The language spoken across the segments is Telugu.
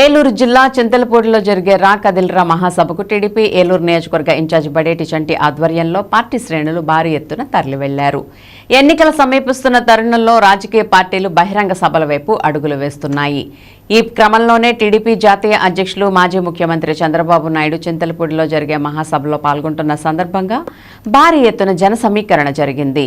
ఏలూరు జిల్లా చింతలపూడిలో జరిగే రా కదిల్రా మహాసభకు టీడీపీ ఏలూరు నియోజకవర్గ ఇన్ఛార్జి బడేటి చంటి ఆధ్వర్యంలో పార్టీ శ్రేణులు భారీ ఎత్తున తరలివెళ్ళారు. ఎన్నికలు ఎన్నికల సమీపిస్తున్న తరుణంలో రాజకీయ పార్టీలు బహిరంగ సభల వైపు అడుగులు వేస్తున్నాయి. ఈ క్రమంలోనే టీడీపీ జాతీయ అధ్యక్షులు మాజీ ముఖ్యమంత్రి చంద్రబాబు నాయుడు చింతలపూడిలో జరిగే మహాసభలో పాల్గొంటున్న సందర్భంగా భారీ ఎత్తున జన సమీకరణ జరిగింది.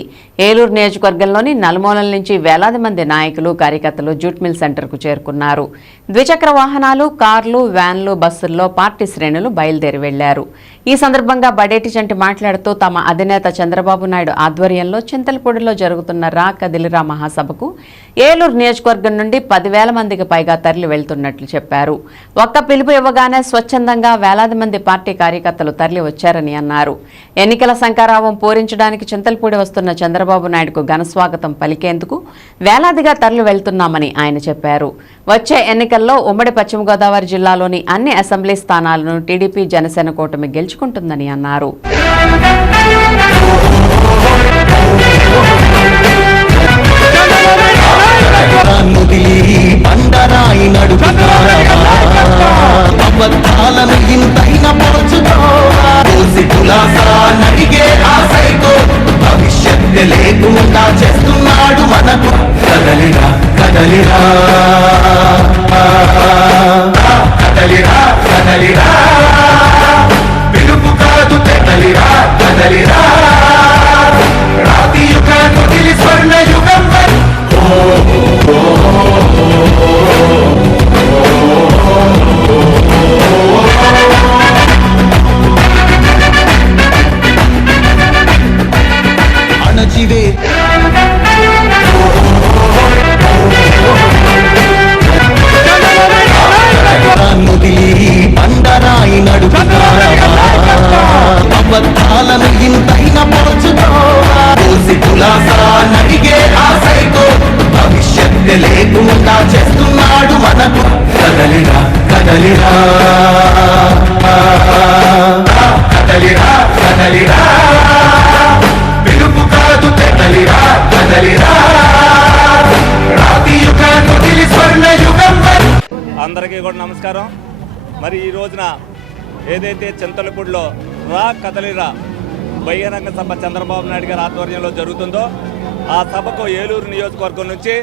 ఏలూరు నియోజకవర్గంలోని నలుమూలల నుంచి వేలాది మంది నాయకులు కార్యకర్తలు జూట్ మిల్ సెంటర్కు చేరుకున్నారు. ద్విచక్ర వాహనాలు కార్లు వ్యాన్లు బస్సుల్లో పార్టీ శ్రేణులు బయలుదేరి వెళ్ళారు. ఈ సందర్భంగా బడేటి చంటి మాట్లాడుతూ తమ అధినేత చంద్రబాబు నాయుడు ఆధ్వర్యంలో చింతలపూడిలో జరుగుతున్న రా కదిలిరా మహాసభకు ఏలూరు నియోజకవర్గం నుండి పదివేల మందికి పైగా తరలి వెళ్తున్నట్లు చెప్పారు. ఒక్క పిలుపు ఇవ్వగానే స్వచ్ఛందంగా వేలాది మంది పార్టీ కార్యకర్తలు తరలి వచ్చారని అన్నారు. ఎన్నికల శంకారావం పూరించడానికి చింతలపూడి వస్తున్న చంద్రబాబు నాయుడుకు ఘనస్వాగతం పలికేందుకు వేలాదిగా తరలి వెళ్తున్నామని ఆయన చెప్పారు. వచ్చే ఎన్నికల్లో ఉమ్మడి పశ్చిమ గోదావరి జిల్లాలోని అన్ని అసెంబ్లీ స్థానాలను టీడీపీ జనసేన కూటమి గెలుచుకుంటుందని అన్నారు. కదలిరా దోసి కులాసా నడిగే ఆశైతో భవిష్యత్తు లేకుండా చేస్తున్నాడు మనకు. కదలిరా కదలిరా. కదలిరా కదలిరా. పిలుపు కాదు కదలిరా కదలిరా. రాతి యుగాన్ని స్వర్ణ యుగం అందరికీ కూడా నమస్కారం. మరి ఈ రోజున ఏదైతే చింతలపూడిలో రా కదలిరా బహిరంగ సభ చంద్రబాబు నాయుడు గారి ఆధ్వర్యంలో జరుగుతుందో ఆ సభకు ఏలూరు నియోజకవర్గం నుంచి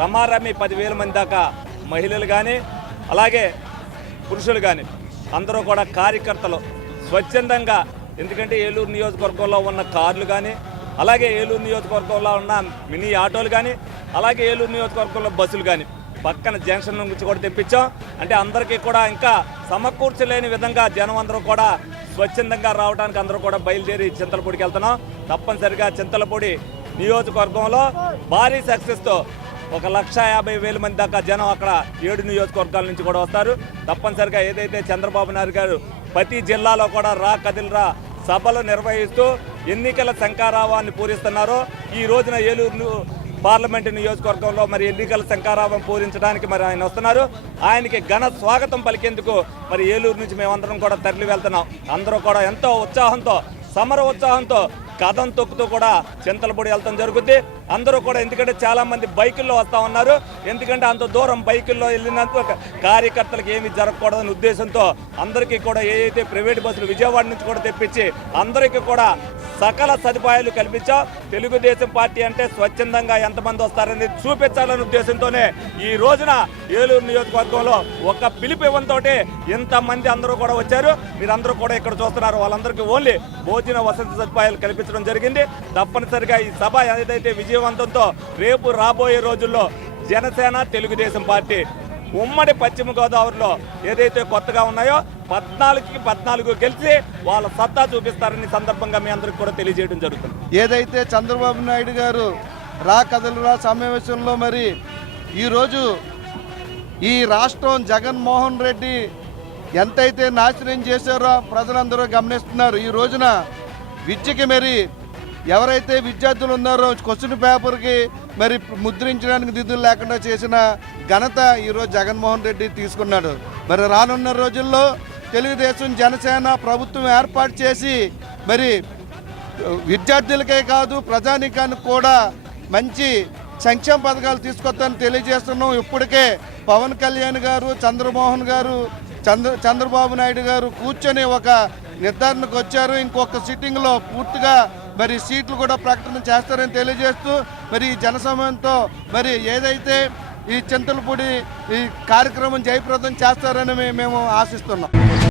రమారమి పదివేల మంది దాకా మహిళలు కానీ అలాగే పురుషులు కానీ అందరూ కూడా కార్యకర్తలు స్వచ్ఛందంగా ఎందుకంటే ఏలూరు నియోజకవర్గంలో ఉన్న కార్లు కానీ అలాగే ఏలూరు నియోజకవర్గంలో ఉన్న మినీ ఆటోలు కానీ అలాగే ఏలూరు నియోజకవర్గంలో బస్సులు కానీ పక్కన జంక్షన్ నుంచి కూడా తెప్పించాం. అంటే అందరికీ కూడా ఇంకా సమకూర్చలేని విధంగా జనం అందరూ కూడా స్వచ్ఛందంగా రావడానికి అందరూ కూడా బయలుదేరి చింతలపూడికి వెళ్తున్నాం. తప్పనిసరిగా చింతలపూడి నియోజకవర్గంలో భారీ సక్సెస్తో ఒక లక్ష యాభై వేల మంది దాకా జనం అక్కడ ఏడు నియోజకవర్గాల నుంచి కూడా వస్తారు. తప్పనిసరిగా ఏదైతే చంద్రబాబు నాయుడు గారు ప్రతి జిల్లాలో కూడా రా కదిలరా సభలు నిర్వహిస్తూ ఎన్నికల శంకారావాన్ని పూరిస్తున్నారో ఈ రోజున ఏలూరు పార్లమెంటు నియోజకవర్గంలో మరి ఎన్నికల శంకారావం పూరించడానికి మరి ఆయన వస్తున్నారు. ఆయనకి ఘన స్వాగతం పలికేందుకు మరి ఏలూరు నుంచి మేమందరం కూడా తరలి వెళ్తున్నాం. అందరూ కూడా ఎంతో ఉత్సాహంతో సమర ఉత్సాహంతో కథం తొక్కుతూ కూడా చింతలపూడి వెళ్తాం జరుగుద్ది. అందరూ కూడా ఎందుకంటే చాలామంది బైకుల్లో వస్తూ ఉన్నారు. ఎందుకంటే అంత దూరం బైకుల్లో వెళ్ళినంత కార్యకర్తలకు ఏమి జరగకూడదనే ఉద్దేశంతో అందరికీ కూడా ఏ అయితే ప్రైవేట్ బస్సులు విజయవాడ నుంచి కూడా తెప్పించి అందరికీ కూడా సకల సదుపాయాలు కల్పించాం. తెలుగుదేశం పార్టీ అంటే స్వచ్ఛందంగా ఎంతమంది వస్తారని చూపించాలనే ఉద్దేశంతోనే ఈ రోజున ఏలూరు నియోజకవర్గంలో ఒక పిలుపు ఇవ్వంతో ఇంతమంది అందరూ కూడా వచ్చారు. మీరందరూ కూడా ఇక్కడ చూస్తున్నారు. వాళ్ళందరికీ ఓన్లీ భోజన వసతి సదుపాయాలు కల్పించడం జరిగింది. తప్పనిసరిగా ఈ సభ ఏదైతే విజయవంతంతో రేపు రాబోయే రోజుల్లో జనసేన తెలుగుదేశం పార్టీ ఉమ్మడి పశ్చిమ గోదావరిలో ఏదైతే కొత్తగా ఉన్నాయో పద్నాలుగుకి పద్నాలుగు గెలిచి వాళ్ళ సత్తా చూపిస్తారని సందర్భంగా మీ అందరికి కూడా తెలియజేయడం జరుగుతుంది. ఏదైతే చంద్రబాబు నాయుడు గారు రా కదలురా సమావేశంలో మరి ఈరోజు ఈ రాష్ట్రం జగన్మోహన్ రెడ్డి ఎంతైతే నాశనం చేశారో ప్రజలందరూ గమనిస్తున్నారు. ఈ రోజున విద్యకి మరి ఎవరైతే విద్యార్థులు ఉన్నారో క్వశ్చన్ పేపర్కి మరి ముద్రించడానికి నిధులు లేకుండా చేసిన ఘనత ఈరోజు జగన్మోహన్ రెడ్డి తీసుకున్నాడు. మరి రానున్న రోజుల్లో తెలుగుదేశం జనసేన ప్రభుత్వం ఏర్పాటు చేసి మరి విద్యార్థులకే కాదు ప్రజానికానికి కూడా మంచి సంక్షేమ పథకాలు తీసుకొస్తానని తెలియజేస్తున్నాం. ఇప్పటికే పవన్ కళ్యాణ్ గారు చంద్రమోహన్ గారు చంద్ర చంద్రబాబు నాయుడు గారు కూర్చొని ఒక నిర్ధారణకు వచ్చారు. ఇంకొక సిట్టింగ్లో పూర్తిగా మరి సీట్లు కూడా ప్రకటన చేస్తారని తెలియజేస్తూ మరి ఈ జనసమయంతో మరి ఏదైతే ఈ చింతలపూడి ఈ కార్యక్రమం జయప్రదం చేస్తారని మేము ఆశిస్తున్నాం.